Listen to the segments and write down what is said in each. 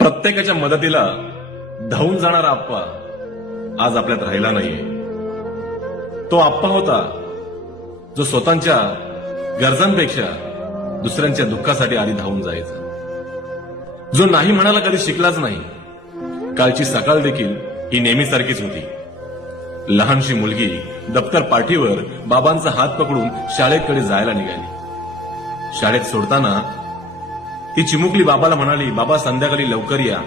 प्रत्येकाच्या मदतीला धावून जाणारा आप्पा आज आपल्यात राहिला नाहीये. तो आप्पा होता जो स्वतःच्या गरजांपेक्षा दुसऱ्यांच्या दुःखासाठी आधी धावून जायचा, जो नाही म्हणायला कधी शिकलाच नाही. कालची सकाळ देखील ही नेहमीसारखीच होती. लहानशी मुलगी दप्तर पाठीवर बाबांचा हात पकडून शाळेकडे जायला निघाली. शाळेत सोडताना ती चिमुकली बाबाला म्हणाली, बाबा संध्याकाळी लवकर या.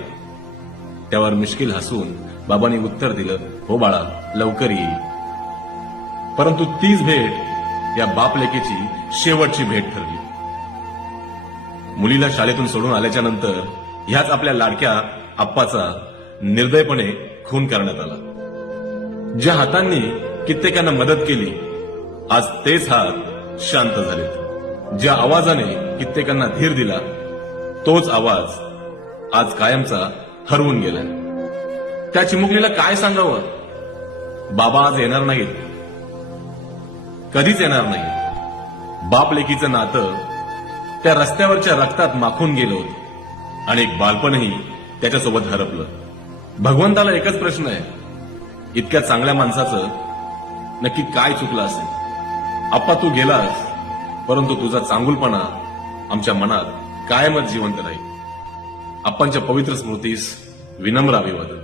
त्यावर मिश्किल हसून बाबांनी उत्तर दिलं, हो बाळा, लवकर येईल. परंतु तीच भेट या बाप लेकीची शेवटची भेट ठरली. मुलीला शाळेतून सोडून आल्याच्या नंतर ह्याच आपल्या लाडक्या आप्पाचा निर्दयपणे खून करण्यात आला. ज्या हातांनी कित्येकांना मदत केली, आज तेच हात शांत झालेत. ज्या आवाजाने कित्येकांना धीर दिला, तोच आवाज आज कायमचा हरवून गेलाय. त्या चिमुकलीला काय सांगावं? बाबा आज येणार नाहीत, कधीच येणार नाही. बाप लेकीचं नातं त्या रस्त्यावरच्या रक्तात माखून गेलं होतं आणि एक बालपणही त्याच्यासोबत हरपलं. भगवंताला एकच प्रश्न आहे, इतक्या चांगल्या माणसाचं नक्की काय चुकलं असेल? आप्पा, तू गेलास, परंतु तुझा चांगुलपणा आमच्या मनात कायमच जिवंत राहील. आप्पांच्या पवित्र स्मृतीस विनम्र अभिवादन.